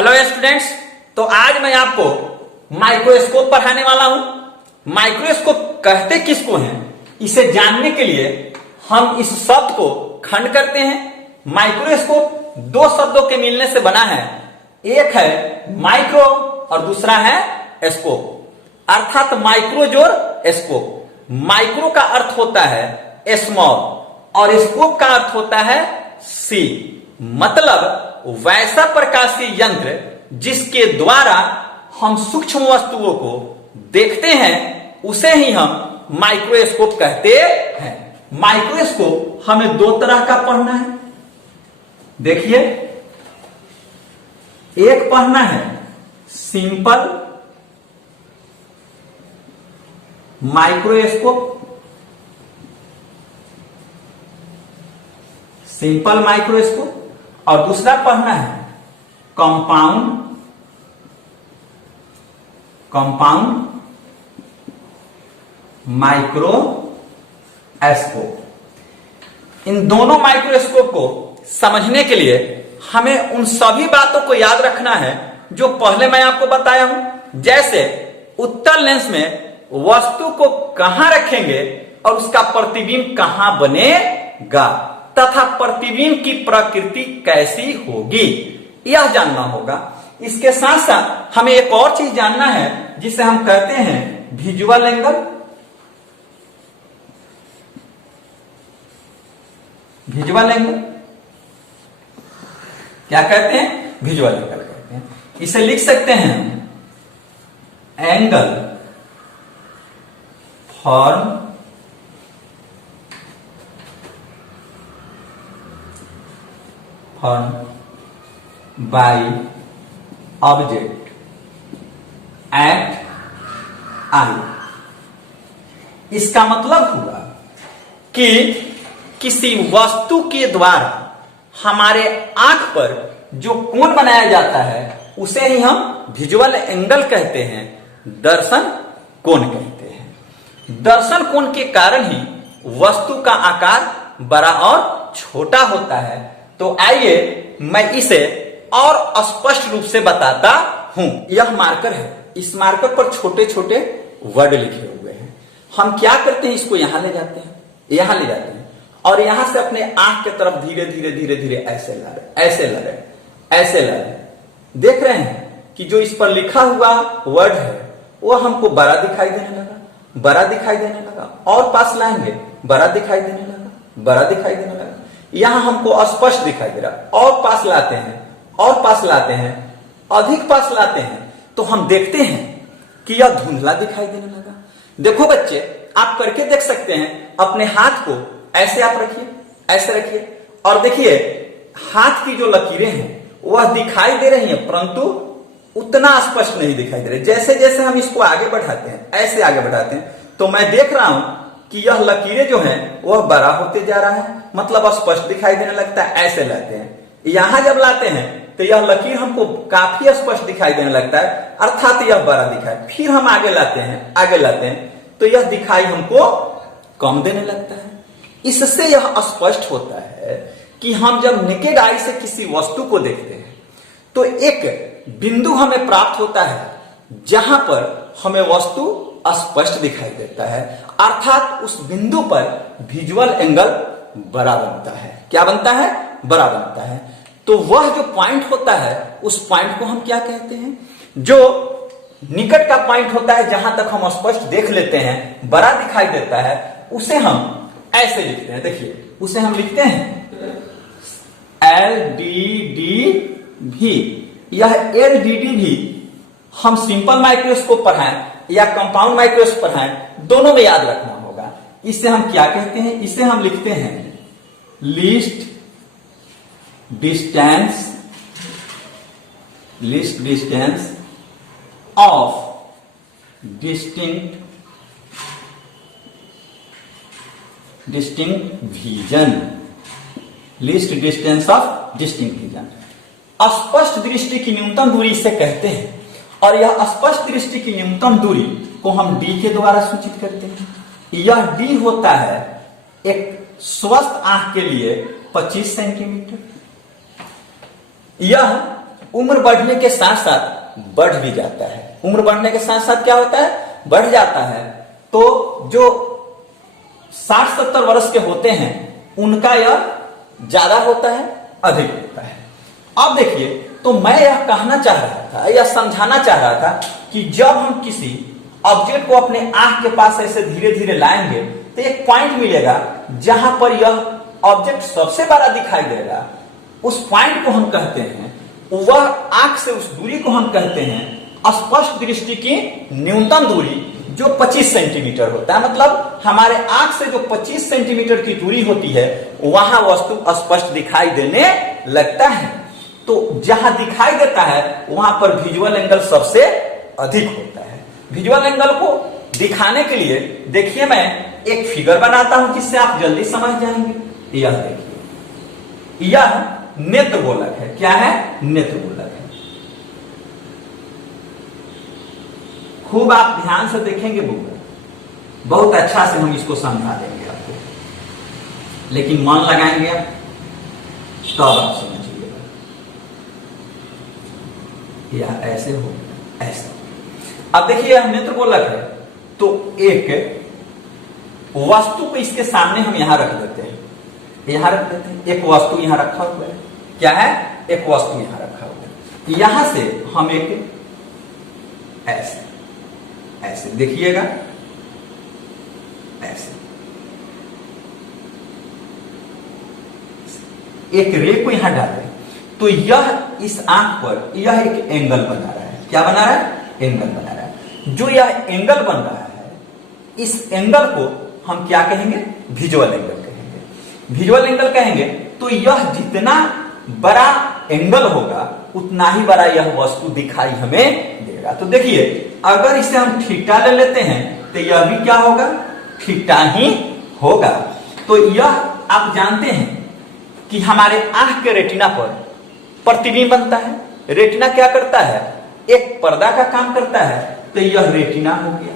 Hello students, तो आज मैं आपको माइक्रोस्कोप पढ़ाने वाला हूं। माइक्रोस्कोप कहते किसको हैं, इसे जानने के लिए हम इस शब्द को खंड करते हैं। माइक्रोस्कोप दो शब्दों के मिलने से बना है, एक है माइक्रो और दूसरा है स्कोप, अर्थात माइक्रो जोड़ स्कोप। माइक्रो का अर्थ होता है स्मॉल और स्कोप का अर्थ होता है सी, मतलब वैसा प्रकाशीय यंत्र जिसके द्वारा हम सूक्ष्म वस्तुओं को देखते हैं उसे ही हम माइक्रोस्कोप कहते हैं। माइक्रोस्कोप हमें दो तरह का पढ़ना है। देखिए, एक पढ़ना है सिंपल माइक्रोस्कोप, सिंपल माइक्रोस्कोप, और दूसरा पढ़ना है कंपाउंड माइक्रोस्कोप। इन दोनों माइक्रोस्कोप को समझने के लिए हमें उन सभी बातों को याद रखना है जो पहले मैं आपको बताया हूं। जैसे उत्तल लेंस में वस्तु को कहां रखेंगे और उसका प्रतिबिंब कहां बनेगा तथा प्रतिबिंब की प्रकृति कैसी होगी, यह जानना होगा। इसके साथ साथ हमें एक और चीज जानना है जिसे हम कहते हैं विजुअल एंगल। विजुअल एंगल क्या कहते हैं? विजुअल एंगल कहते हैं। इसे लिख सकते हैं angle form by object at I. इसका मतलब हुआ कि किसी वस्तु के द्वारा हमारे आंख पर जो कोण बनाया जाता है उसे ही हम विजुअल एंगल कहते हैं, दर्शन कोण कहते हैं। दर्शन कोण के कारण ही वस्तु का आकार बड़ा और छोटा होता है। तो आइए मैं इसे और स्पष्ट रूप से बताता हूं। यह मार्कर है, इस मार्कर पर छोटे छोटे वर्ड लिखे हुए हैं। हम क्या करते हैं, इसको यहां ले जाते हैं, यहां ले जाते हैं और यहां से अपने आंख की तरफ धीरे धीरे धीरे धीरे ऐसे ला रहे, ऐसे ला रहे, ऐसे ला रहे। देख रहे हैं कि जो इस पर लिखा हुआ वर्ड है वो हमको बड़ा दिखाई देने लगा, बड़ा दिखाई देने लगा, और पास लाएंगे बड़ा दिखाई देने लगा, बड़ा दिखाई देने लगा। यहां हमको स्पष्ट दिखाई दे रहा, और पास लाते हैं, और पास लाते हैं, अधिक पास लाते हैं तो हम देखते हैं कि यह धुंधला दिखाई देने लगा। देखो बच्चे, आप करके देख सकते हैं। अपने हाथ को ऐसे आप रखिए, ऐसे रखिए, और देखिए हाथ की जो लकीरें हैं वह दिखाई दे रही हैं, परंतु उतना स्पष्ट नहीं दिखाई दे रही। जैसे जैसे हम इसको आगे बढ़ाते हैं, ऐसे आगे बढ़ाते हैं, तो मैं देख रहा हूं कि यह लकीरें जो हैं वह बड़ा होते जा रहा है, मतलब स्पष्ट दिखाई देने लगता है। ऐसे लाते हैं, यहां जब लाते हैं तो यह लकीर हमको काफी स्पष्ट दिखाई देने लगता है, अर्थात यह बड़ा दिखाई। फिर हम आगे लाते हैं, आगे लाते हैं तो यह दिखाई हमको कम देने लगता है। इससे यह स्पष्ट होता है कि हम जब नेकेड आई से किसी वस्तु को देखते हैं तो एक बिंदु हमें प्राप्त होता है जहां पर हमें वस्तु स्पष्ट दिखाई देता है, अर्थात उस बिंदु पर विजुअल एंगल बड़ा बनता है। क्या बनता है? बड़ा बनता है। तो वह जो पॉइंट होता है उस पॉइंट को हम क्या कहते हैं? जो निकट का पॉइंट होता है जहां तक हम स्पष्ट देख लेते हैं, बड़ा दिखाई देता है, उसे हम ऐसे लिखते हैं। देखिए, उसे हम लिखते हैं LDDV। यह LDD भी हम सिंपल माइक्रोस्कोप पढ़ाएं या कंपाउंड माइक्रोस्कोप पढ़ाएं, दोनों में याद रखना होगा। इसे हम क्या कहते हैं? इसे हम लिखते हैं least distance of distinct vision. Least distance of distinct vision, स्पष्ट दृष्टि की न्यूनतम दूरी इसे कहते हैं। और यह स्पष्ट दृष्टि की न्यूनतम दूरी को हम डी के द्वारा सूचित करते हैं। यह डी होता है एक स्वस्थ आंख के लिए 25 सेंटीमीटर। यह उम्र बढ़ने के साथ साथ बढ़ भी जाता है। उम्र बढ़ने के साथ साथ क्या होता है, बढ़ जाता है। तो जो 60-70 वर्ष के होते हैं उनका यह ज्यादा होता है, अधिक होता है। अब देखिए, तो मैं यह कहना चाह रहा था या समझाना चाह रहा था कि जब हम किसी ऑब्जेक्ट को अपने आंख के पास ऐसे धीरे धीरे लाएंगे तो एक पॉइंट मिलेगा जहां पर यह ऑब्जेक्ट सबसे बड़ा दिखाई देगा। उस पॉइंट को हम कहते हैं, वह आंख से उस दूरी को हम कहते हैं स्पष्ट दृष्टि की न्यूनतम दूरी, जो 25 सेंटीमीटर होता है। मतलब हमारे आंख से जो 25 सेंटीमीटर की दूरी होती है वहां वस्तु स्पष्ट दिखाई देने लगता है। तो जहां दिखाई देता है वहां पर विजुअल एंगल सबसे अधिक होता है। विजुअल एंगल को दिखाने के लिए देखिए, मैं एक फिगर बनाता हूं जिससे आप जल्दी समझ जाएंगे। यह देखिए, यह नेत्र गोलक है। क्या है? नेत्र गोलक है। खूब आप ध्यान से देखेंगे बुक, बहुत अच्छा से हम इसको समझा देंगे आपको, लेकिन मन लगाएंगे आप तब आप समझिएगा। यह ऐसे हो, ऐसा। अब देखिए, यह नेत्र गोलक है, तो एक वस्तु को इसके सामने हम यहां रख देते हैं, यहां रख देते हैं। एक वस्तु यहां रखा हुआ है। क्या है? एक वस्तु यहां रखा हुआ है। यहां से हम एक ऐसे ऐसे देखिएगा, ऐसे एक रे को यहां डालें तो यह इस आंख पर यह एक एंगल बना रहा है। क्या बना रहा है? एंगल बना रहा है। जो यह एंगल बन रहा है, इस एंगल को हम क्या कहेंगे? विजुअल एंगल कहेंगे। विजुअल एंगल कहेंगे तो यह जितना बड़ा एंगल होगा उतना ही बड़ा यह वस्तु दिखाई हमें देगा। तो देखिए, अगर इसे हम थीटा ले लेते हैं तो यह भी क्या होगा? थीटा ही होगा। तो यह आप जानते हैं कि हमारे आंख के रेटिना पर प्रतिबिंब बनता है। रेटिना क्या करता है? एक पर्दा का काम करता है। तो यह रेटिना हो गया।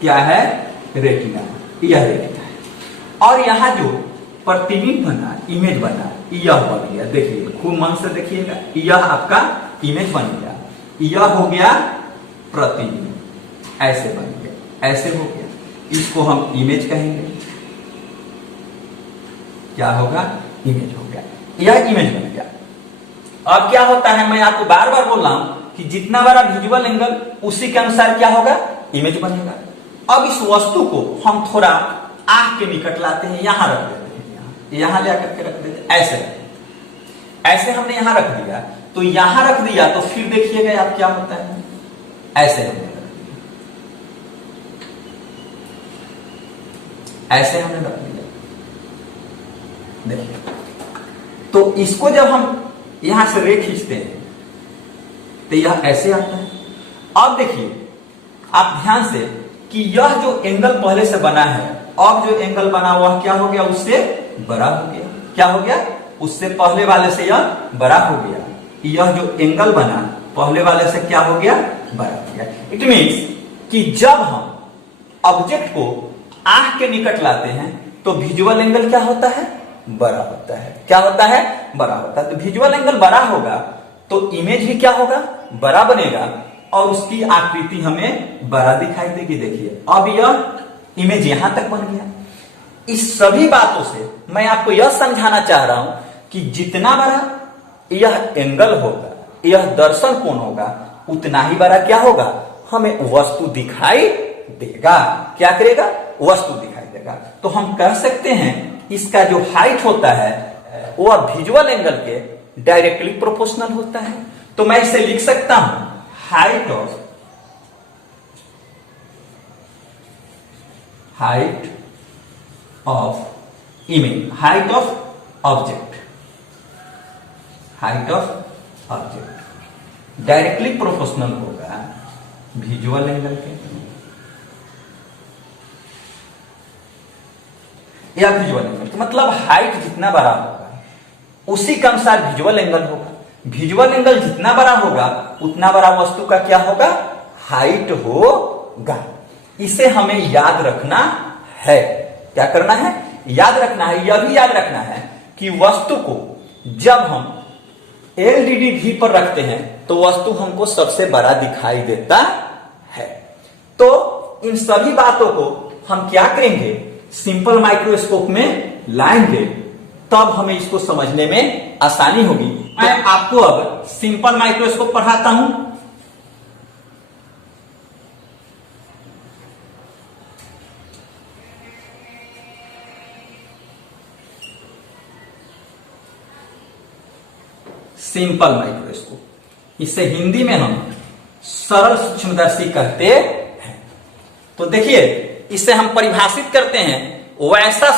क्या है? रेटिना। यह रेटिना है। और यहां जो प्रतिबिंब बना, इमेज बना, यह बन गया। देखिए, खूब मन से देखिएगा, यह आपका इमेज बन गया। यह हो गया प्रतिबिंब, ऐसे बन गया, ऐसे हो गया। इसको हम इमेज कहेंगे। क्या होगा? इमेज हो गया। यह इमेज बन गया। अब क्या होता है, मैं आपको बार बार बोल रहा हूं कि जितना बड़ा विजुअल एंगल उसी के अनुसार क्या होगा? इमेज बनेगा। अब इस वस्तु को हम थोड़ा आंख के निकट लाते हैं, यहां रख देते हैं, यहां ले आकर के रख देते हैं, ऐसे ऐसे हमने यहां रख दिया। तो यहां रख दिया तो फिर देखिएगा आप क्या होता है, ऐसे हमने रख दिया, ऐसे हमने रख दिया। देखिए, तो इसको जब हम यहां से रे खींचते हैं तो यह ऐसे आता है। अब देखिए आप ध्यान से कि यह जो एंगल पहले से बना है, अब जो एंगल बना हुआ क्या हो गया? उससे बड़ा हो गया। क्या हो गया? उससे पहले वाले से यह बड़ा हो गया। यह जो एंगल बना पहले वाले से क्या हो गया? बड़ा हो गया। इट मीन्स कि जब हम ऑब्जेक्ट को आंख के निकट लाते हैं तो विजुअल एंगल क्या होता है? बड़ा होता है। क्या होता है? बड़ा होता है। तो विजुअल एंगल बड़ा होगा तो इमेज भी क्या होगा? बड़ा बनेगा और उसकी आकृति हमें बड़ा दिखाई देगी। देखिए, अब यह इमेज यहां तक बन गया। इस सभी बातों से मैं आपको यह समझाना चाह रहा हूं कि जितना बड़ा यह एंगल होगा, यह दर्शन कोण होगा, उतना ही बड़ा क्या होगा? हमें वस्तु दिखाई देगा। क्या करेगा? वस्तु दिखाई देगा। तो हम कह सकते हैं इसका जो हाइट होता है वह विजुअल एंगल के डायरेक्टली प्रोपोर्शनल होता है। तो मैं इसे लिख सकता हूं, height of image, height of object, height of object directly proportional होगा विजुअल एंगल के। या विजुअल एंगल मतलब हाइट जितना बड़ा होगा उसी के अनुसार विजुअल एंगल होगा। विजुअल एंगल जितना बड़ा होगा उतना बड़ा वस्तु का क्या होगा? हाइट होगा। इसे हमें याद रखना है। क्या करना है? याद रखना है। यह भी याद रखना है कि वस्तु को जब हम एलडीडी भी पर रखते हैं तो वस्तु हमको सबसे बड़ा दिखाई देता है। तो इन सभी बातों को हम क्या करेंगे, सिंपल माइक्रोस्कोप में लाएंगे, तब हमें इसको समझने में आसानी होगी। मैं आपको अब सिंपल माइक्रोस्कोप पढ़ाता हूं। सिंपल माइक्रोस्कोप, इसे हिंदी में हम सरल सूक्ष्मदर्शी कहते हैं। तो देखिए, इसे हम परिभाषित करते हैं वैसा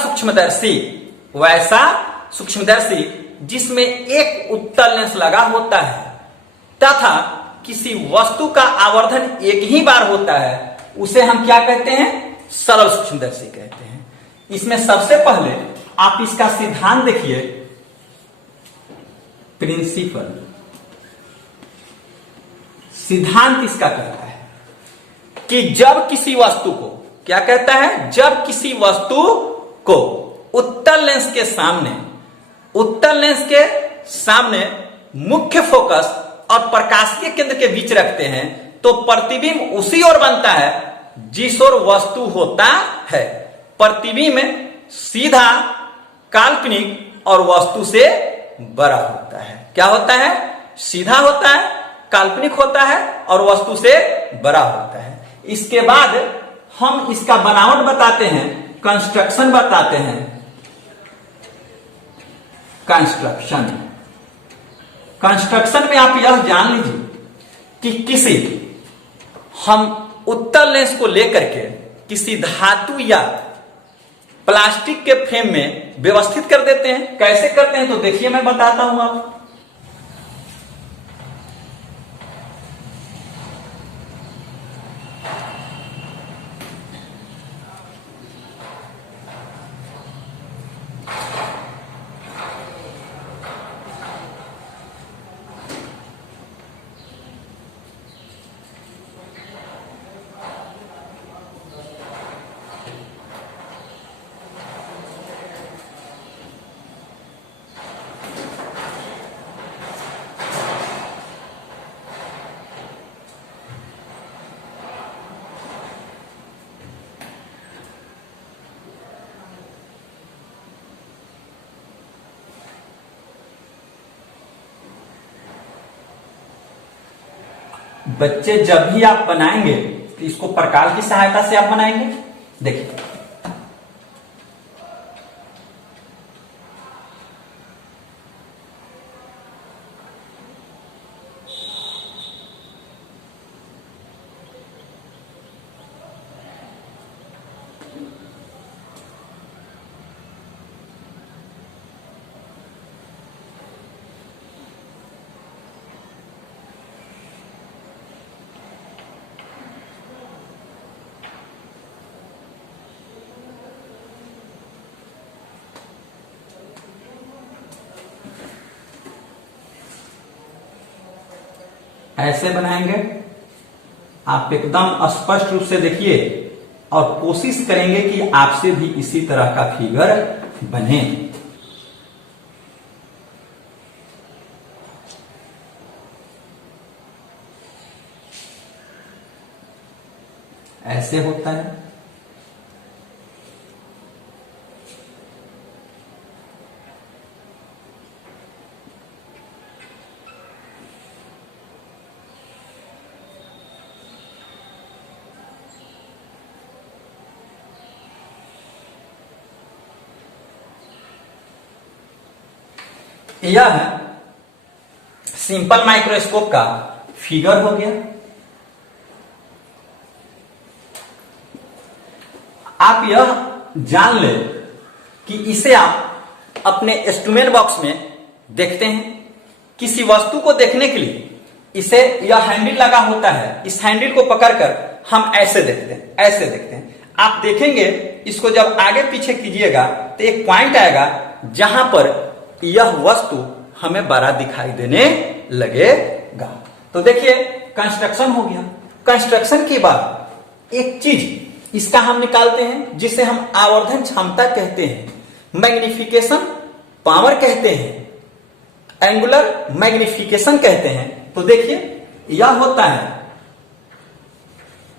सूक्ष्मदर्शी जिसमें एक उत्तल लेंस लगा होता है तथा किसी वस्तु का आवर्धन एक ही बार होता है, उसे हम क्या कहते हैं, सरल सूक्ष्मदर्शी कहते हैं। इसमें सबसे पहले आप इसका सिद्धांत देखिए, प्रिंसिपल। सिद्धांत इसका कहता है कि जब किसी वस्तु को, क्या कहता है, जब किसी वस्तु को उत्तल लेंस के सामने मुख्य फोकस और प्रकाशीय केंद्र के बीच रखते हैं तो प्रतिबिंब उसी ओर बनता है जिस ओर वस्तु होता है। प्रतिबिंब सीधा, काल्पनिक और वस्तु से बड़ा होता है। क्या होता है, सीधा होता है, काल्पनिक होता है और वस्तु से बड़ा होता है। इसके बाद हम इसका बनावट बताते हैं, कंस्ट्रक्शन बताते हैं। कंस्ट्रक्शन में आप यह जान लीजिए कि हम उत्तल लेंस को लेकर के किसी धातु या प्लास्टिक के फ्रेम में व्यवस्थित कर देते हैं। कैसे करते हैं तो देखिए, मैं बताता हूं आपको। बच्चे, जब भी आप बनाएंगे तो इसको प्रकाश की सहायता से आप बनाएंगे। देखिए, ऐसे बनाएंगे। आप एकदम स्पष्ट रूप से देखिए और कोशिश करेंगे कि आपसे भी इसी तरह का फिगर बने। ऐसे होता है। यह सिंपल माइक्रोस्कोप का फिगर हो गया। आप यह जान ले कि इसे आप अपने इंस्ट्रूमेंट बॉक्स में देखते हैं। किसी वस्तु को देखने के लिए इसे यह हैंडल लगा होता है, इस हैंडल को पकड़कर हम ऐसे देखते हैं, ऐसे देखते हैं। आप देखेंगे, इसको जब आगे पीछे कीजिएगा तो एक पॉइंट आएगा जहां पर यह वस्तु हमें बड़ा दिखाई देने लगेगा। तो देखिए, कंस्ट्रक्शन हो गया। कंस्ट्रक्शन के बाद एक चीज इसका हम निकालते हैं जिसे हम आवर्धन क्षमता कहते हैं, मैग्निफिकेशन पावर कहते हैं। एंगुलर मैग्निफिकेशन कहते हैं। तो देखिए यह होता है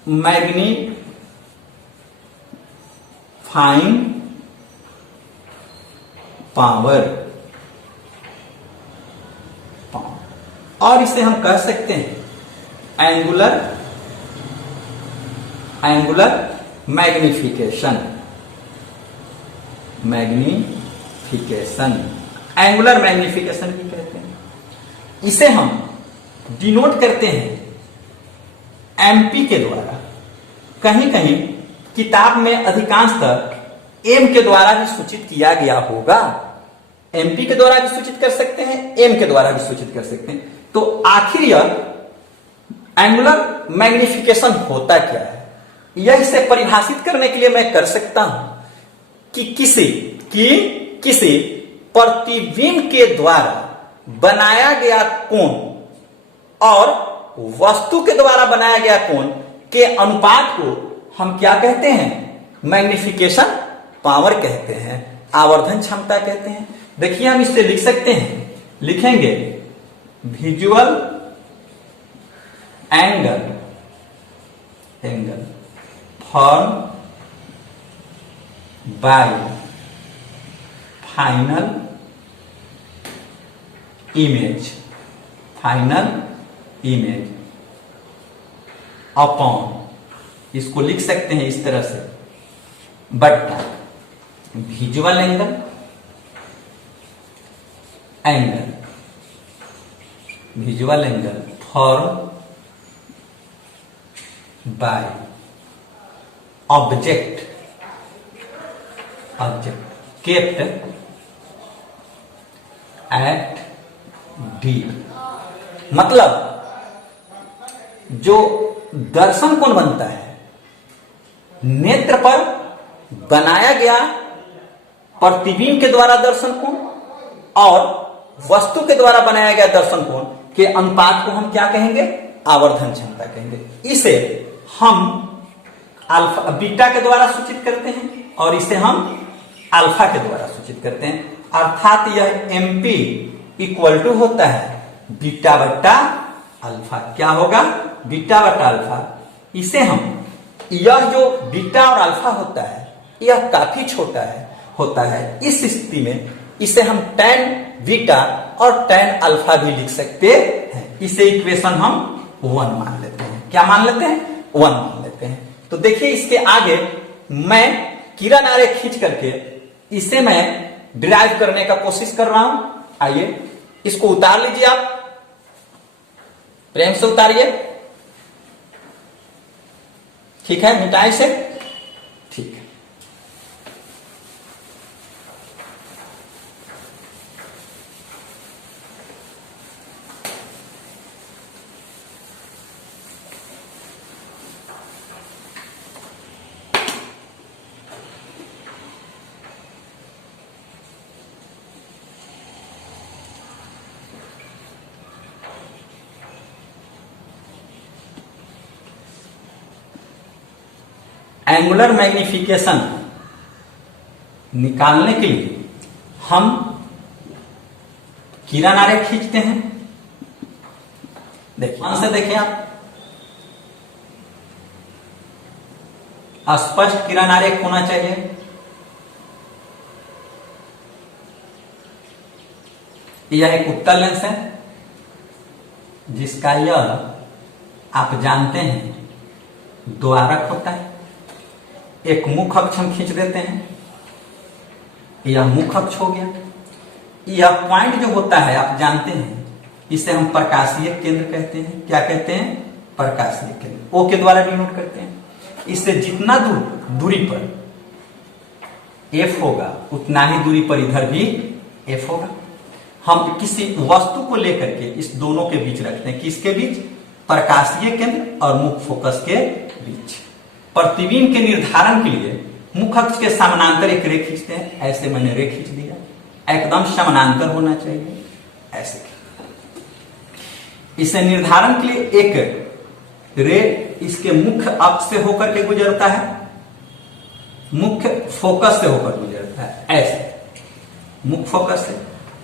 मैग्नीफाइंग पावर, और इसे हम कह सकते हैं एंगुलर मैग्निफिकेशन। एंगुलर मैग्निफिकेशन भी कहते हैं। इसे हम डिनोट करते हैं एमपी के द्वारा। कहीं कहीं किताब में अधिकांशतः एम के द्वारा भी सूचित किया गया होगा। एमपी के द्वारा भी सूचित कर सकते हैं, एम के द्वारा भी सूचित कर सकते हैं। तो आखिर यह एंगुलर मैग्निफिकेशन होता क्या है? यह इसे परिभाषित करने के लिए मैं कर सकता हूं कि किसी प्रतिबिंब के द्वारा बनाया गया कोण और वस्तु के द्वारा बनाया गया कोण के अनुपात को हम क्या कहते हैं? मैग्निफिकेशन पावर कहते हैं, आवर्धन क्षमता कहते हैं। देखिए हम इसे लिख सकते हैं, लिखेंगे visual angle form bye final image upon, इसको लिख सकते हैं इस तरह से, बट्टा visual angle form by object kept at D. मतलब जो दर्शन कोण बनता है, नेत्र पर बनाया गया प्रतिबिंब के द्वारा दर्शन कोण और वस्तु के द्वारा बनाया गया दर्शन कोण के अनुपात को हम क्या कहेंगे? आवर्धन क्षमता कहेंगे। इसे हम अल्फा बीटा के द्वारा सूचित करते हैं और इसे हम अल्फा के द्वारा सूचित करते हैं। अर्थात यह एमपी इक्वल टू होता है बीटा बट्टा अल्फा। क्या होगा? बीटा बट्टा अल्फा। इसे हम, यह जो बीटा और अल्फा होता है यह काफी छोटा होता है। इस स्थिति में इसे हम tan बीटा और tan अल्फा भी लिख सकते हैं। इसे इक्वेशन हम 1 मान लेते हैं। क्या मान लेते हैं? 1 मान लेते हैं। तो देखिए इसके आगे मैं किरण आरेख खींच करके इसे मैं डिराइव करने का कोशिश कर रहा हूं। आइए इसको उतार लीजिए, आप प्रेम से उतारिए। ठीक है, मिटाई से। ठीक है, एंगुलर मैग्निफिकेशन निकालने के लिए हम किरण आरेख खींचते हैं। देखिए ध्यान से देखें आप, स्पष्ट किरण आरेख होना चाहिए। यह एक उत्तल लेंस है जिसका यह आप जानते हैं द्वारक होता है। एक मुख्य अक्ष हम खींच देते हैं, यह मुख्य अक्ष हो गया। यह पॉइंट जो होता है आप जानते हैं, इसे हम प्रकाशीय केंद्र कहते हैं। क्या कहते हैं? प्रकाशीय केंद्र। ओ के द्वारा डिनोट करते हैं। इससे जितना दूरी पर F होगा उतना ही दूरी पर इधर भी F होगा। हम किसी वस्तु को लेकर के इस दोनों के बीच रखते हैं। किसके बीच? प्रकाशीय केंद्र और मुख्य फोकस के बीच। प्रतिबिंब के निर्धारण के लिए मुख्य अक्ष के समानांतर एक रेखा खींचते हैं। ऐसे मैंने रेखा खींच दिया, एकदम समानांतर होना चाहिए। ऐसे इसे निर्धारण के लिए एक रे इसके मुख्य अक्ष से होकर के गुजरता है, मुख्य फोकस से होकर गुजरता है। ऐसे मुख्य फोकस से,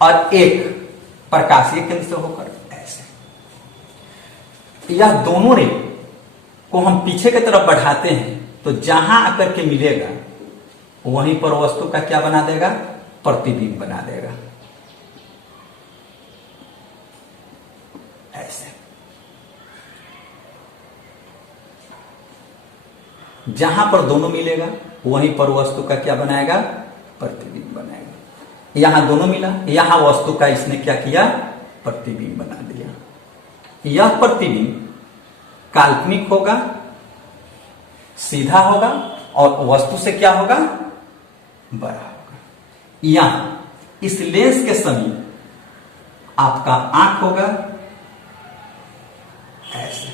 और एक प्रकाशीय केंद्र से होकर ऐसे। यह दोनों रे को हम पीछे की तरफ बढ़ाते हैं तो जहां आकर के मिलेगा वहीं पर वस्तु का क्या बना देगा, प्रतिबिंब बना देगा ऐसे। जहां पर दोनों मिलेगा वहीं पर वस्तु का क्या बनाएगा, प्रतिबिंब बनाएगा। यहां दोनों मिला, यहां वस्तु का इसने क्या किया, प्रतिबिंब बना दिया। यह प्रतिबिंब काल्पनिक होगा, सीधा होगा और वस्तु से क्या होगा, बड़ा होगा। यहां इस लेंस के समीप आपका आंख होगा ऐसे,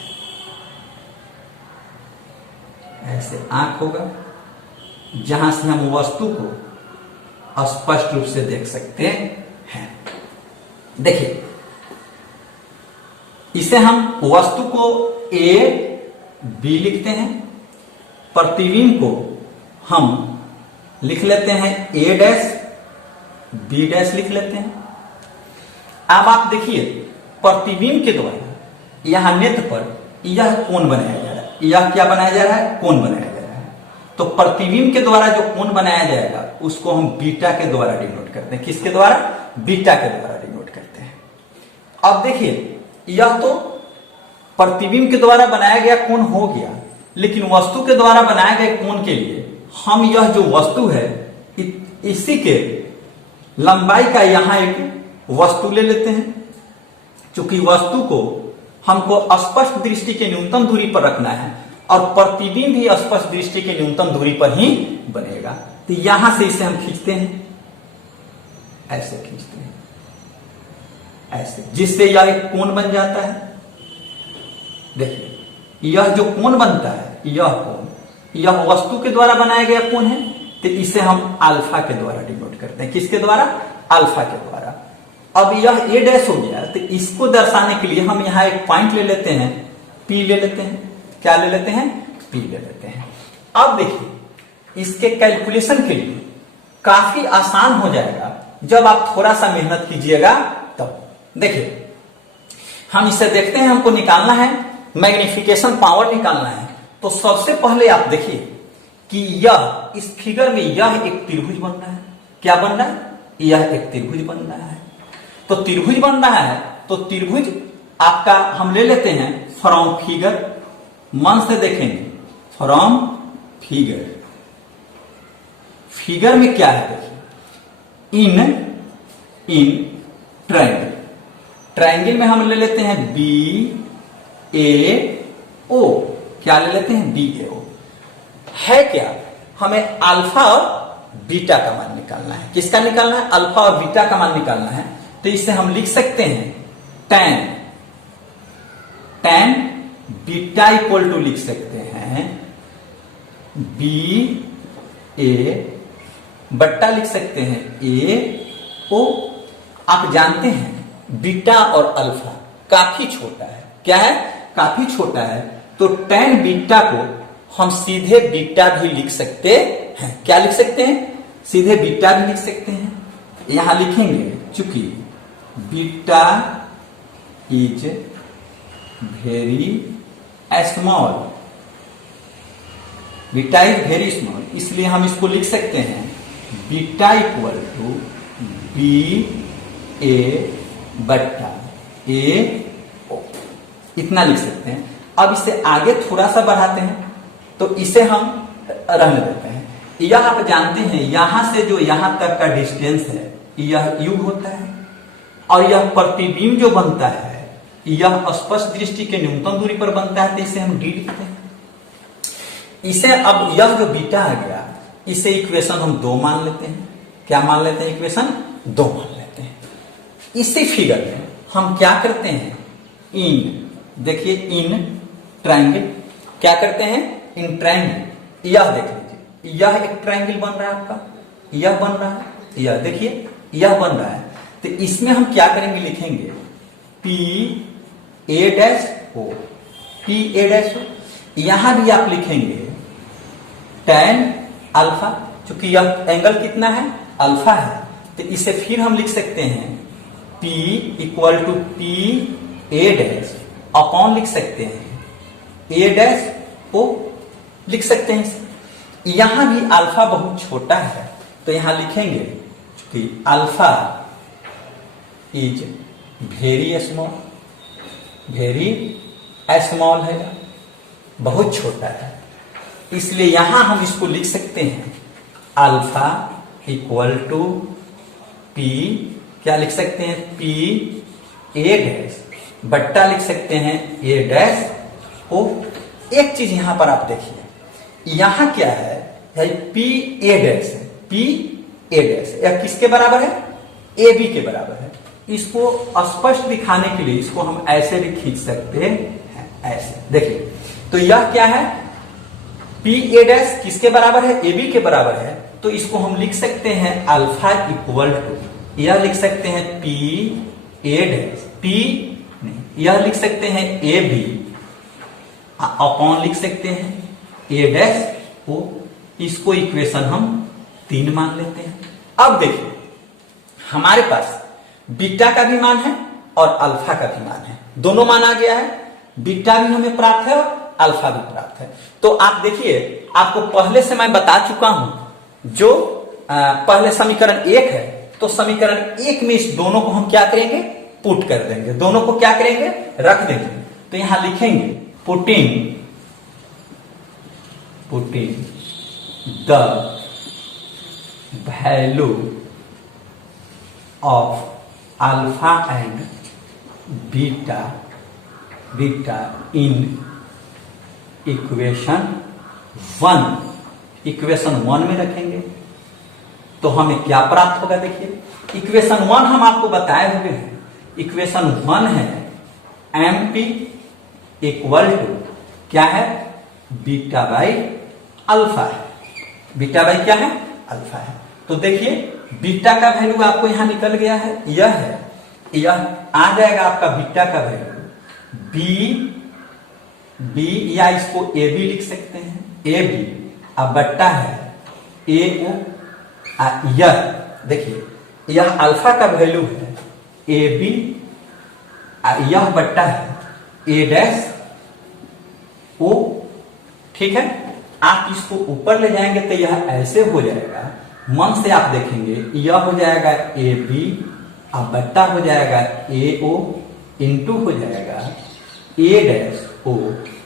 ऐसे आंख होगा जहां से हम वस्तु को स्पष्ट रूप से देख सकते हैं। देखिए, इसे हम वस्तु को ए बी लिखते हैं, प्रतिबिंब को हम लिख लेते हैं ए डैश बी डैश लिख लेते हैं। अब आप देखिए, प्रतिबिंब के द्वारा यहां नेत्र पर यह कोण बनाया जा रहा है। यह क्या बनाया जा रहा है, कोण बनाया जा रहा है। तो प्रतिबिंब के द्वारा जो कोण बनाया जाएगा उसको हम बीटा के द्वारा डिनोट करते हैं। किसके द्वारा, बीटा के द्वारा डिनोट करते हैं। अब देखिए, यह तो प्रतिबिंब के द्वारा बनाया गया कोण हो गया, लेकिन वस्तु के द्वारा बनाए गए कोण के लिए हम यह जो वस्तु है इसी के लंबाई का यहां एक वस्तु ले लेते हैं। चूंकि वस्तु को हमको स्पष्ट दृष्टि के न्यूनतम दूरी पर रखना है और प्रतिबिंब भी स्पष्ट दृष्टि के न्यूनतम दूरी पर ही बनेगा, तो यहां से इसे हम खींचते हैं, ऐसे खींचते हैं ऐसे, जिससे यह एक कोण बन जाता है। देखिए, यह जो कोण बनता है, यह कोण यह वस्तु के द्वारा बनाया गया कोण है, तो इसे हम अल्फा के द्वारा डिनोट करते हैं। किसके द्वारा, अल्फा के द्वारा। अब यह ए डैश हो गया, तो इसको दर्शाने के लिए हम यहां एक पॉइंट ले लेते हैं, पी ले लेते हैं। क्या ले लेते हैं, पी ले लेते हैं। अब देखिए, इसके कैलकुलेशन के लिए काफी आसान हो जाएगा जब आप थोड़ा सा मेहनत कीजिएगा तब। देखिए, हम इसे देखते हैं, हमको निकालना है मैग्निफिकेशन पावर निकालना है। तो सबसे पहले आप देखिए कि यह इस फिगर में यह एक त्रिभुज बन रहा है। क्या बन रहा है, यह एक त्रिभुज बन रहा है। तो त्रिभुज बन रहा है, तो त्रिभुज आपका हम ले लेते हैं फ्रॉम फिगर, मन से देखेंगे फ्रॉम फिगर। फिगर में क्या है, देखिए, इन ट्रायंगल। ट्रायंगल में हम ले लेते हैं बी ए ओ। क्या ले लेते हैं, बी ए ओ। है क्या, हमें अल्फा और बीटा का मान निकालना है। किसका निकालना है, अल्फा और बीटा का मान निकालना है। तो इसे हम लिख सकते हैं tan बीटा इक्वल टू लिख सकते हैं बी ए बट्टा लिख सकते हैं ए ओ। आप जानते हैं बीटा और अल्फा काफी छोटा है। क्या है, काफी छोटा है। तो tan बीटा को हम सीधे बीटा भी लिख सकते हैं। क्या लिख सकते हैं, सीधे बीटा भी लिख सकते हैं। यहां लिखेंगे, चूंकि beta is very small, beta is very small, इसलिए हम इसको लिख सकते हैं बीटा इक्वल टू बी ए बट्टा ए ओ। इतना लिख सकते हैं। अब इसे आगे थोड़ा सा बढ़ाते हैं, तो इसे हम रहने देते हैं। यह आप जानते हैं, यहां से जो यहां तक का डिस्टेंस है यह यू होता है, और यह प्रतिबिंब जो बनता है यह स्पष्ट दृष्टि के न्यूनतम दूरी पर बनता है, तो इसे हम डी लिखते हैं। इसे अब यह जो बीटा आ गया, इसे इक्वेशन हम 2 मान लेते हैं। क्या मान लेते हैं, इक्वेशन 2 मान लेते हैं। इसी फिगर में हम क्या करते हैं, देखिए इन ट्रायंगल, क्या करते हैं, इन ट्रायंगल। यह देख लीजिए, यह एक ट्रायंगल बन रहा है आपका, यह बन रहा है, यह देखिए यह बन रहा है। तो इसमें हम क्या करेंगे, लिखेंगे P A dash O, P A dash O. यहां भी आप लिखेंगे tan अल्फा, चूंकि यह एंगल कितना है, अल्फा है, तो इसे फिर हम लिख सकते हैं P equal to P A dash upon लिख सकते हैं A डैश O लिख सकते हैं। यहां भी अल्फा बहुत छोटा है तो यहां लिखेंगे कि अल्फा इज वेरी स्मॉल है, बहुत छोटा है, इसलिए यहां हम इसको लिख सकते हैं अल्फा इक्वल टू P, क्या लिख सकते हैं P A डैश बट्टा लिख सकते हैं A डैश O। एक चीज यहां पर आप देखिए, यहां क्या है, P A डैश है, P A डैश यह किसके बराबर है, ए बी के बराबर है। इसको स्पष्ट दिखाने के लिए इसको हम ऐसे भी खींच सकते हैं, ऐसे देखिए। तो यह क्या है, P A डैश किसके बराबर है, ए बी के बराबर है, तो इसको हम लिख सकते हैं अल्फा इक्वल टू, यह लिख सकते हैं P A डैश, P नहीं, यह लिख सकते हैं ए बी अपॉन लिख सकते हैं A डैश O। इसको इक्वेशन हम 3 मान लेते हैं। अब देखिए हमारे पास बीटा का भी मान है और अल्फा का भी मान है, दोनों मान आ गया है, बीटा भी हमें प्राप्त है और अल्फा भी प्राप्त है। तो आप देखिए, आपको पहले से मैं बता चुका हूं, जो पहले समीकरण 1 है, तो समीकरण 1 में इस दोनों को हम क्या करेंगे, पुट कर देंगे, दोनों को क्या करेंगे, रख देंगे। तो यहां लिखेंगे putting the value of alpha and beta in equation 1 में रखेंगे तो हमें क्या प्राप्त होगा। देखिए इक्वेशन 1 हम आपको बताए हुए हैं, इक्वेशन 1 है MP इक्वल टू क्या है, बीटा बाई अल्फा है, बीटा बाई क्या है, अल्फा है। तो देखिए बीटा का वैल्यू आपको यहां निकल गया है, यह है, यह आ जाएगा आपका बीटा का वैल्यू बी या इसको ए बी लिख सकते हैं, ए बी अब बट्टा है ए ओ। यह देखिए यह अल्फा का वैल्यू है ए बी, यह बट्टा है ए डैश ओ, ठीक है। आप इसको ऊपर ले जाएंगे तो यह ऐसे हो जाएगा, मन से आप देखेंगे, यह हो जाएगा ए बी अब बट्टा हो जाएगा ए ओ इंटू हो जाएगा ए डैश ओ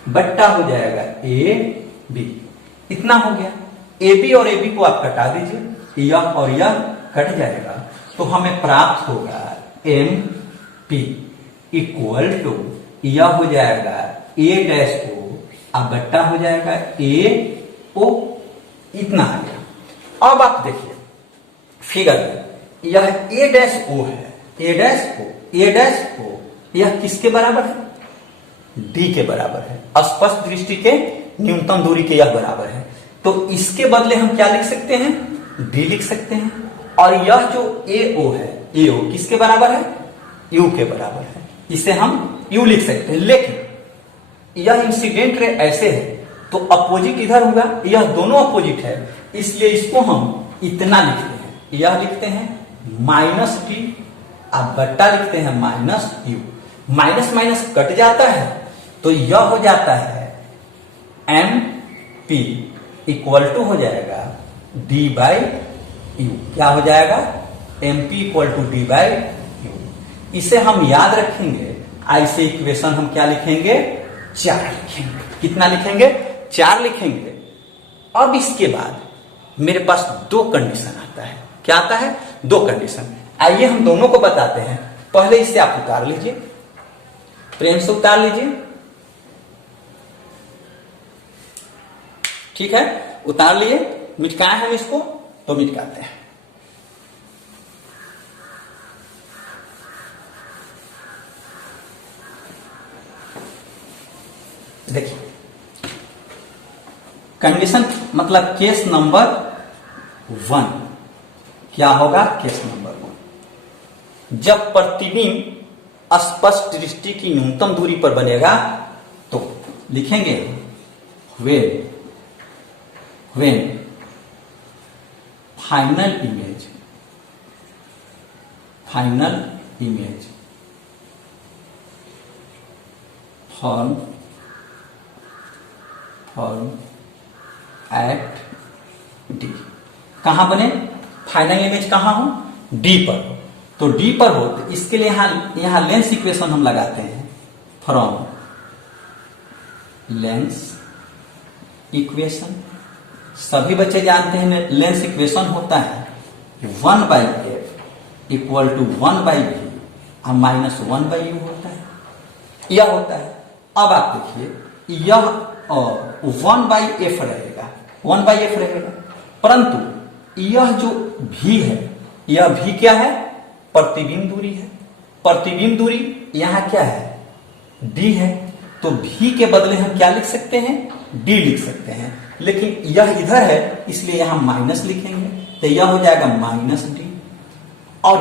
बट्टा हो जाएगा ए बी, इतना हो गया। ए बी और ए बी को आप कटा दीजिए, यह और यह कट जाएगा, तो हमें प्राप्त होगा एम पी इक्वल टू, यह हो जाएगा ए डैश ओ अब बट्टा हो जाएगा ए ओ, इतना आ गया। अब आप देखिए फिगर में, यह ए डैश ओ है, ए डैश ओ यह किसके बराबर है, डी के बराबर है, स्पष्ट दृष्टि के न्यूनतम दूरी के यह बराबर है। तो इसके बदले हम क्या लिख सकते हैं, डी लिख सकते हैं। और यह जो ए ओ है, ए ओ किसके बराबर है, यू के बराबर है, इसे हम यू लिख सकते हैं। लेकिन यह इंसिडेंट रे ऐसे है तो अपोजिट इधर होगा, यह दोनों अपोजिट है, इसलिए इसको हम इतना लिखते हैं, यह लिखते हैं माइनस डी अब बट्टा लिखते हैं minus you, minus minus cut जाता है तो यह हो जाता है एम पी इक्वल टू हो जाएगा डी बाई यू, क्या हो जाएगा M P equal to D by U. इसे हम याद रखेंगे, ऐसे इक्वेशन हम क्या लिखेंगे, 4 लिखेंगे। कितना लिखेंगे, 4 लिखेंगे। अब इसके बाद मेरे पास 2 कंडीशन आता है, क्या आता है, 2 कंडीशन। आइए हम दोनों को बताते हैं। पहले इसे आप उतार लीजिए, प्रेम से उतार लीजिए, ठीक है, उतार लिए। मिटकाए हम इसको तो मिटकाते हैं। देखिए कंडीशन मतलब केस नंबर 1 क्या होगा, केस नंबर 1 जब प्रतिबिंब स्पष्ट दृष्टि की न्यूनतम दूरी पर बनेगा तो लिखेंगे when final image form at D. कहां बने? फाइनल इमेज कहां हो? डी पर हो। तो डी पर हो तो इसके लिए यहां लेंस इक्वेशन हम लगाते हैं। फ्रॉम लेंस इक्वेशन, सभी बच्चे जानते हैं लेंस इक्वेशन होता है 1/f इक्वल टू 1/v और माइनस 1/u होता है, यह होता है। अब आप देखिए यह 1/f रहेगा, 1/f रहेगा, परंतु यह जो v है, यह v क्या है? प्रतिबिंब दूरी है। प्रतिबिंब दूरी यहां क्या है? d है। तो v के बदले हम क्या लिख सकते हैं? d लिख सकते हैं। लेकिन यह इधर है इसलिए यहां माइनस लिखेंगे, तो यह हो जाएगा -d। और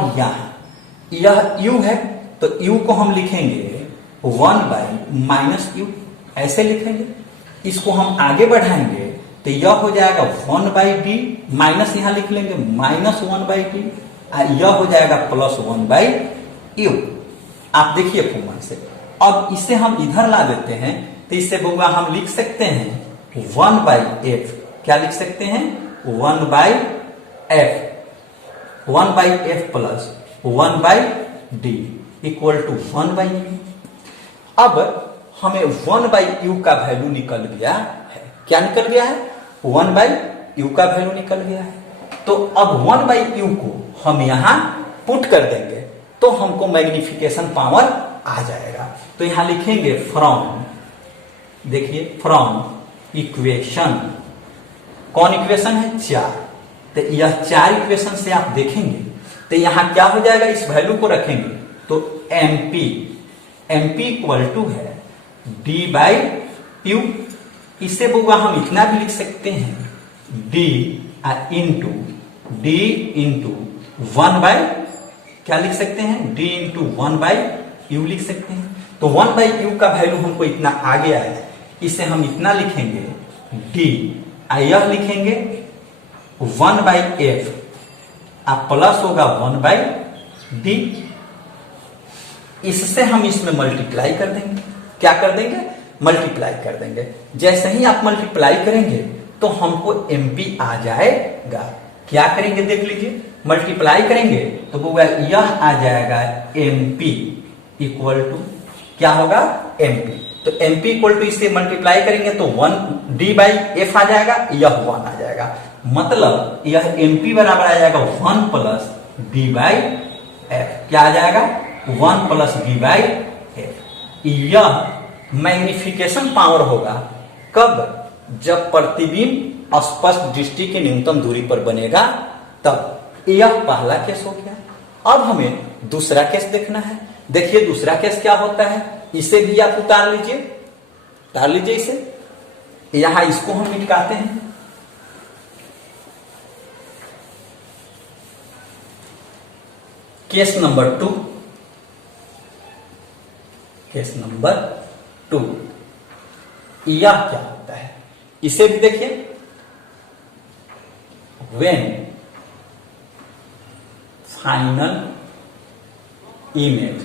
यह u है तो u को हम लिखेंगे 1/-u, ऐसे लिखेंगे। इसको हम आगे बढ़ाएंगे तो यह हो जाएगा 1/d, माइनस यहां लिख लेंगे -1/d, यह हो जाएगा +1/u। आप देखिए फॉर्मूला से। अब इसे हम इधर ला देते हैं तो इससे बउआ हम लिख सकते हैं 1/f। क्या लिख सकते हैं? 1/f, 1/f plus 1/d equal to 1/u। अब हमें 1/u का वैल्यू निकल गया है। क्या निकल गया है? 1/u का वैल्यू निकल गया है। तो अब 1/u को हम यहां पुट कर देंगे तो हमको मैग्निफिकेशन पावर आ जाएगा। तो यहां लिखेंगे फ्रॉम, देखिए फ्रॉम इक्वेशन, कौन इक्वेशन है? 4। तो यह 4 इक्वेशन से आप देखेंगे तो यहां क्या हो जाएगा? इस वैल्यू को रखेंगे तो mp इक्वल टू है d/u। इससे बुआ हम इतना भी लिख सकते हैं d इंटू 1/, क्या लिख सकते हैं? d इंटू 1/u लिख सकते हैं। तो 1/u का वैल्यू हमको इतना आ गया है, इसे हम इतना लिखेंगे d, यह लिखेंगे 1/f, आप प्लस होगा 1/d। इससे हम इसमें मल्टीप्लाई कर देंगे। क्या कर देंगे? मल्टीप्लाई कर देंगे। जैसे ही आप मल्टीप्लाई करेंगे तो हमको mp आ जाएगा। क्या करेंगे देख लीजिए, मल्टीप्लाई करेंगे तो वो यह आ जाएगा mp इक्वल टू, क्या होगा? mp। तो mp इक्वल टू इससे मल्टीप्लाई करेंगे तो 1d/f आ जाएगा, यह 1 आ जाएगा। मतलब यह mp बराबर आ जाएगा 1 प्लस d/f। क्या आ जाएगा? 1 प्लस d/f। यह मैग्निफिकेशन पावर होगा कब? जब प्रतिबिंब स्पष्ट दृष्टि की न्यूनतम दूरी पर बनेगा तब। यह पहला केस हो गया। अब हमें दूसरा केस देखना है। देखिए दूसरा केस क्या होता है, इसे भी आप उतार लीजिए इसे। यहां इसको हम मिटाते हैं। केस नंबर 2, केस नंबर 2 यह क्या होता है, इसे भी देखिए। when final image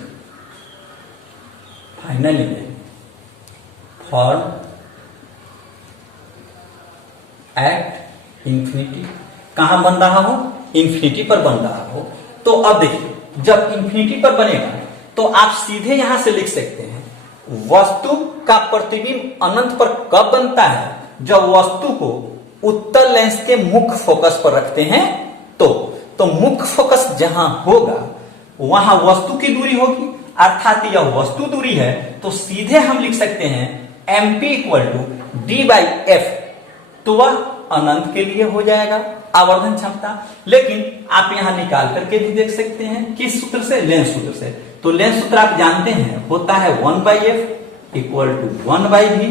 form at infinity, कहां बन रहा हो? इंफिनिटी पर बन रहा हो। तो अब देखिए जब इंफिनिटी पर बनेगा तो आप सीधे यहां से लिख सकते हैं वस्तु का प्रतिबिंब अनंत पर कब बनता है? जब वस्तु को उत्तल लेंस के मुख्य फोकस पर रखते हैं तो मुख्य फोकस जहां होगा वहां वस्तु की दूरी होगी, अर्थात यह वस्तु दूरी है। तो सीधे हम लिख सकते हैं mp इक्वल टू d/f। तो वह अनंत के लिए हो जाएगा आवर्धन क्षमता। लेकिन आप यहां निकाल करके भी देख सकते हैं, किस सूत्र से? लेंस सूत्र से। तो लेंस सूत्र आप जानते हैं होता है 1/f equal to 1/v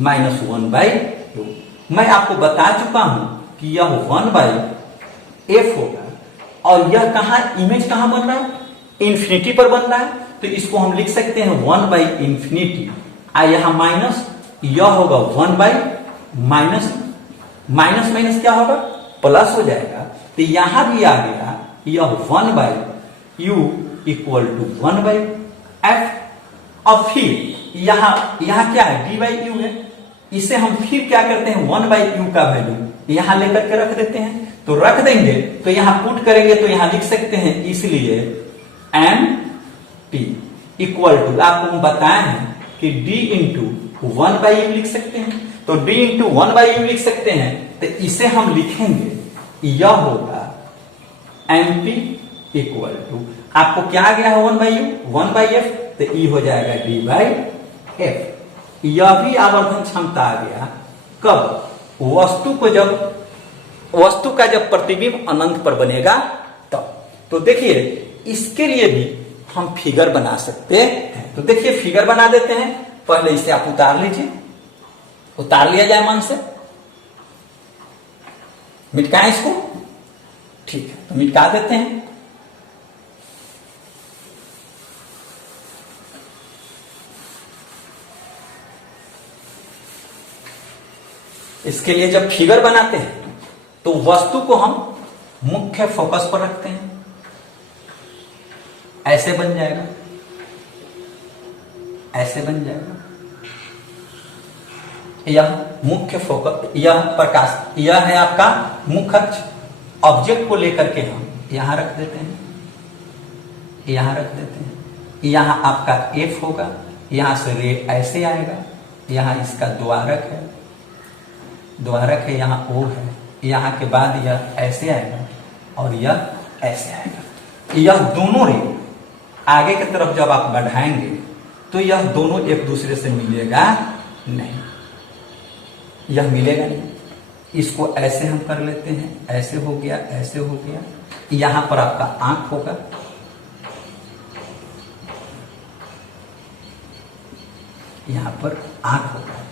minus 1/u। मैं आपको बता चुका हूं कि यह 1/f होगा और यह कहां इमेज कहां बन रहा है? इंफिनिटी पर बन रहा है। तो इसको हम लिख सकते हैं 1/इंफिनिटी, यहां माइनस, यह होगा 1/माइनस, माइनस क्या होगा? प्लस हो जाएगा। तो यहां भी आ गया यह 1/u इक्वल टू 1/f। अब फिर यहां क्या है, d/u है, इसे हम फिर क्या करते हैं 1/u का वैल्यू यहां लेकर के रख देते हैं। तो रख देंगे तो यहां पुट करेंगे तो यहां लिख सकते हैं, इसलिए mt इक्वल टू, आपको हम बताए हैं कि d इंटू 1/u लिख सकते हैं। तो d इंटू 1/u लिख सकते हैं, तो इसे हम लिखेंगे, यह होगा mt इक्वल टू, आपको क्या आ गया है 1/u 1/f, तो e हो जाएगा d/f। यह भी आवर्धन क्षमता आ गया कब, वस्तु का जब प्रतिबिंब अनंत पर बनेगा तब। तो देखिए इसके लिए भी हम फिगर बना सकते हैं। तो देखिए फिगर बना देते हैं, पहले इसे आप उतार लीजिए, उतार लिया जाए मन से, मिटकाएं इसको, ठीक है, तो मिटका देते हैं। इसके लिए जब फिगर बनाते हैं तो वस्तु को हम मुख्य फोकस पर रखते हैं, ऐसे बन जाएगा, ऐसे बन जाएगा, यह मुख्य फोकस, यह प्रकाश, यह है आपका मुख्य अक्ष। ऑब्जेक्ट को लेकर के हम यहां रख देते हैं, यहां रख देते हैं, यहां आपका F होगा, यहां से रे ऐसे आएगा, यहां इसका द्वारक है, द्वारक है, यहाँ O है, यहाँ के बाद यह ऐसे आएगा और यह ऐसे आएगा। यह दोनों रे आगे की तरफ जब आप बढ़ाएंगे तो यह दोनों एक दूसरे से मिलेगा नहीं, यह मिलेगा नहीं। इसको ऐसे हम कर लेते हैं, ऐसे हो गया, ऐसे हो गया, यहां पर आपका आंख होगा, यहां पर आंख होगा।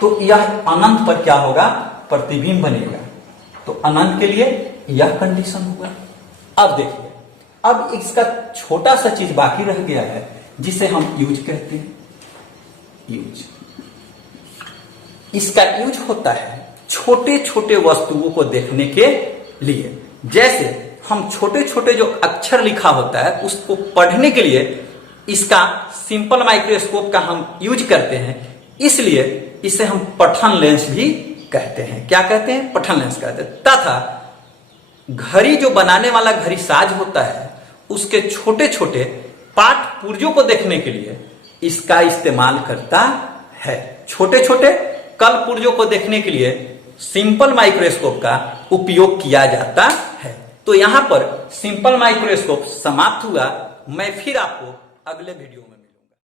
तो यह अनंत पर क्या होगा, प्रतिबिंब बनेगा। तो अनंत के लिए यह कंडीशन होगा। अब देखिए, अब इसका छोटा सा चीज बाकी रह गया है जिसे हम यूज कहते हैं, यूज। इसका यूज होता है छोटे छोटे वस्तुओं को देखने के लिए। जैसे हम छोटे छोटे जो अक्षर लिखा होता है उसको पढ़ने के लिए इसका सिंपल माइक्रोस्कोप का हम यूज करते हैं, इसलिए इसे हम पठन लेंस भी कहते हैं। क्या कहते हैं, पठन लेंस कहते हैं। तथा घड़ी जो बनाने वाला घड़ी साज होता है उसके छोटे छोटे पार्ट पुर्जों को देखने के लिए इसका इस्तेमाल करता है। छोटे छोटे कल पुर्जों को देखने के लिए सिंपल माइक्रोस्कोप का उपयोग किया जाता है। तो यहां पर सिंपल माइक्रोस्कोप समाप्त हुआ। मैं फिर आपको अगले वीडियो में